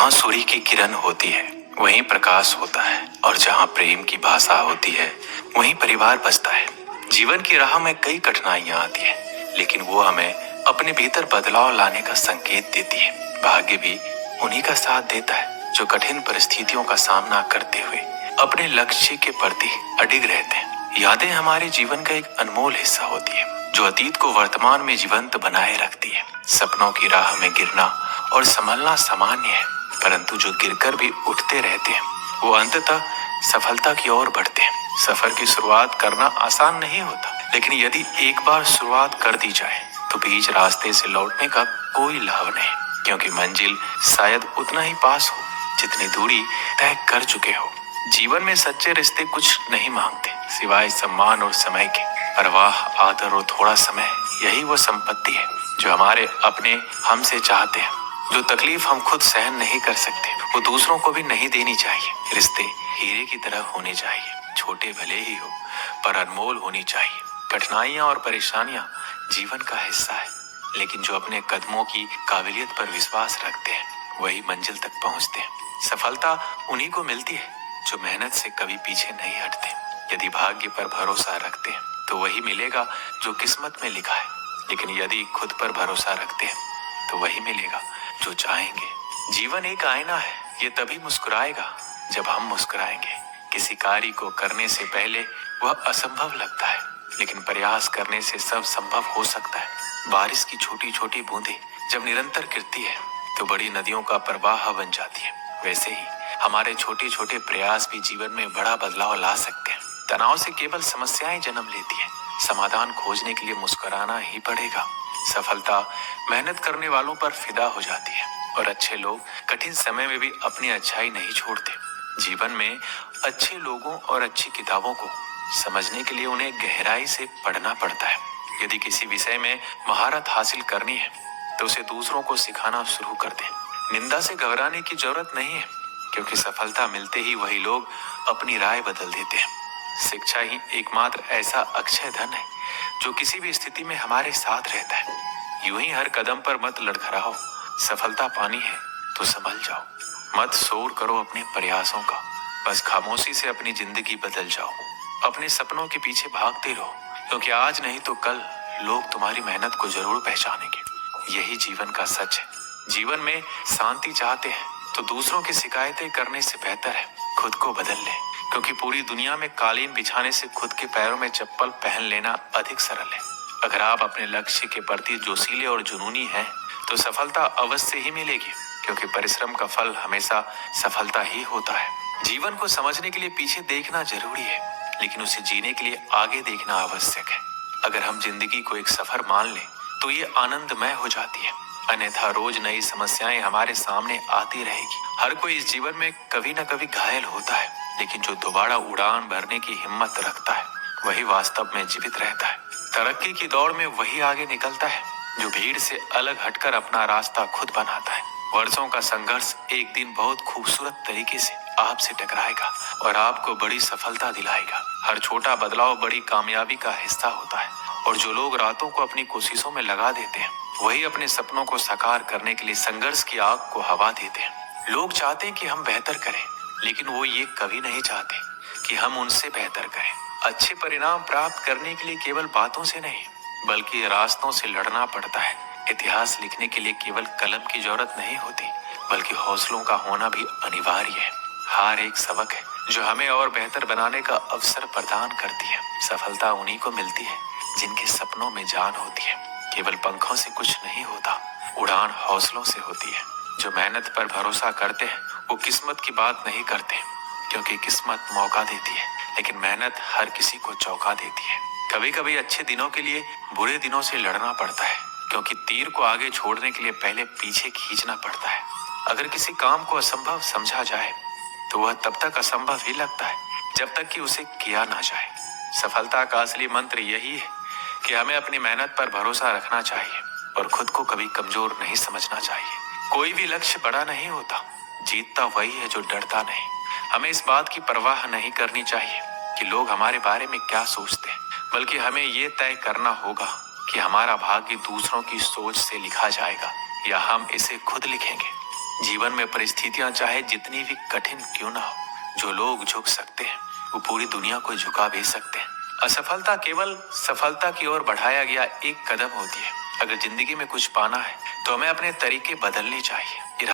जहाँ सूर्य की किरण होती है वहीं प्रकाश होता है, और जहाँ प्रेम की भाषा होती है वहीं परिवार बसता है। जीवन की राह में कई कठिनाइयां आती है, लेकिन वो हमें अपने भीतर बदलाव लाने का संकेत देती है। भाग्य भी उन्हीं का साथ देता है जो कठिन परिस्थितियों का सामना करते हुए अपने लक्ष्य के प्रति अडिग रहते हैं। यादें हमारे जीवन का एक अनमोल हिस्सा होती है जो अतीत को वर्तमान में जीवंत बनाए रखती है। सपनों की राह में गिरना और संभलना सामान्य है, परंतु जो गिरकर भी उठते रहते हैं वो अंततः सफलता की ओर बढ़ते हैं। सफर की शुरुआत करना आसान नहीं होता, लेकिन यदि एक बार शुरुआत कर दी जाए तो बीच रास्ते से लौटने का कोई लाभ नहीं, क्योंकि मंजिल शायद उतना ही पास हो जितनी दूरी तय कर चुके हो। जीवन में सच्चे रिश्ते कुछ नहीं मांगते सिवाय सम्मान और समय के। परवाह, आदर और थोड़ा समय, यही वो संपत्ति है जो हमारे अपने हमसे चाहते हैं। जो तकलीफ हम खुद सहन नहीं कर सकते वो दूसरों को भी नहीं देनी चाहिए। रिश्ते हीरे की तरह होने चाहिए, छोटे भले ही हो पर अनमोल होनी चाहिए। कठिनाइयां और परेशानियां जीवन का हिस्सा है, लेकिन जो अपने कदमों की काबिलियत पर विश्वास रखते हैं वही मंजिल तक पहुंचते हैं। सफलता उन्हीं को मिलती है जो मेहनत से कभी पीछे नहीं हटते। यदि भाग्य पर भरोसा रखते हैं तो वही मिलेगा जो किस्मत में लिखा है, लेकिन यदि खुद पर भरोसा रखते हैं तो वही मिलेगा जो चाहेंगे। जीवन एक आईना है, ये तभी मुस्कुराएगा जब हम मुस्कुराएंगे। किसी कार्य को करने से पहले वह असंभव लगता है, लेकिन प्रयास करने से सब संभव हो सकता है। बारिश की छोटी छोटी बूंदें जब निरंतर गिरती है तो बड़ी नदियों का प्रवाह बन जाती है। वैसे ही हमारे छोटे छोटे प्रयास भी जीवन में बड़ा बदलाव ला सकते हैं। तनाव से केवल समस्याएं जन्म लेती है, समाधान खोजने के लिए मुस्कुराना ही पड़ेगा। सफलता मेहनत करने वालों पर फिदा हो जाती है, और अच्छे लोग कठिन समय में भी अपनी अच्छाई नहीं छोड़ते। जीवन में अच्छे लोगों और अच्छी किताबों को समझने के लिए उन्हें गहराई से पढ़ना पड़ता है। यदि किसी विषय में महारत हासिल करनी है तो उसे दूसरों को सिखाना शुरू कर दें। निंदा से घबराने की जरूरत नहीं है, क्योंकि सफलता मिलते ही वही लोग अपनी राय बदल देते हैं। शिक्षा ही एकमात्र ऐसा अक्षय धन है जो किसी भी स्थिति में हमारे साथ रहता है। यूं ही हर कदम पर मत लड़खड़ाओ, सफलता पानी है तो संभल जाओ। मत शोर करो अपने प्रयासों का, बस खामोशी से अपनी जिंदगी बदल जाओ। अपने सपनों के पीछे भागते रहो, क्योंकि आज नहीं तो कल लोग तुम्हारी मेहनत को जरूर पहचानेंगे। यही जीवन का सच है। जीवन में शांति चाहते हैं तो दूसरों की शिकायतें करने से बेहतर है खुद को बदल ले, क्योंकि पूरी दुनिया में कालीन बिछाने से खुद के पैरों में चप्पल पहन लेना अधिक सरल है। अगर आप अपने लक्ष्य के प्रति जोशीले और जुनूनी हैं तो सफलता अवश्य ही मिलेगी, क्योंकि परिश्रम का फल हमेशा सफलता ही होता है। जीवन को समझने के लिए पीछे देखना जरूरी है, लेकिन उसे जीने के लिए आगे देखना आवश्यक है। अगर हम जिंदगी को एक सफर मान लें तो ये आनंदमय हो जाती है, अन्यथा रोज नई समस्याएं हमारे सामने आती रहेगी। हर कोई इस जीवन में कभी न कभी घायल होता है, लेकिन जो दोबारा उड़ान भरने की हिम्मत रखता है वही वास्तव में जीवित रहता है। तरक्की की दौड़ में वही आगे निकलता है जो भीड़ से अलग हटकर अपना रास्ता खुद बनाता है। वर्षों का संघर्ष एक दिन बहुत खूबसूरत तरीके से आपसे टकराएगा और आपको बड़ी सफलता दिलाएगा। हर छोटा बदलाव बड़ी कामयाबी का हिस्सा होता है, और जो लोग रातों को अपनी कोशिशों में लगा देते हैं वही अपने सपनों को साकार करने के लिए संघर्ष की आग को हवा देते हैं। लोग चाहते हैं कि हम बेहतर करें, लेकिन वो ये कभी नहीं चाहते कि हम उनसे बेहतर करें। अच्छे परिणाम प्राप्त करने के लिए केवल बातों से नहीं बल्कि रास्तों से लड़ना पड़ता है। इतिहास लिखने के लिए केवल कलम की जरूरत नहीं होती, बल्कि हौसलों का होना भी अनिवार्य है। हार एक सबक है जो हमें और बेहतर बनाने का अवसर प्रदान करती है। सफलता उन्हीं को मिलती है जिनके सपनों में जान होती है। केवल पंखों से कुछ नहीं होता, उड़ान हौसलों से होती है। जो मेहनत पर भरोसा करते हैं वो किस्मत की बात नहीं करते, क्योंकि किस्मत मौका देती है, लेकिन मेहनत हर किसी को चौंका देती है। कभी कभी अच्छे दिनों के लिए बुरे दिनों से लड़ना पड़ता है, क्योंकि तीर को आगे छोड़ने के लिए पहले पीछे खींचना पड़ता है। अगर किसी काम को असंभव समझा जाए तो वह तब तक असंभव ही लगता है जब तक कि उसे किया ना जाए। सफलता का असली मंत्र यही है कि हमें अपनी मेहनत पर भरोसा रखना चाहिए और खुद को कभी कमजोर नहीं समझना चाहिए। कोई भी लक्ष्य बड़ा नहीं होता, जीतता वही है जो डरता नहीं। हमें इस बात की परवाह नहीं करनी चाहिए कि लोग हमारे बारे में क्या सोचते हैं, बल्कि हमें ये तय करना होगा कि हमारा भाग्य दूसरों की सोच से लिखा जाएगा या हम इसे खुद लिखेंगे। जीवन में परिस्थितियां चाहे जितनी भी कठिन क्यों ना हो, जो लोग झुक सकते हैं वो पूरी दुनिया को झुका भी सकते हैं। असफलता केवल सफलता की ओर बढ़ाया गया एक कदम होती है। अगर जिंदगी में कुछ पाना है तो हमें अपने तरीके बदलने चाहिए।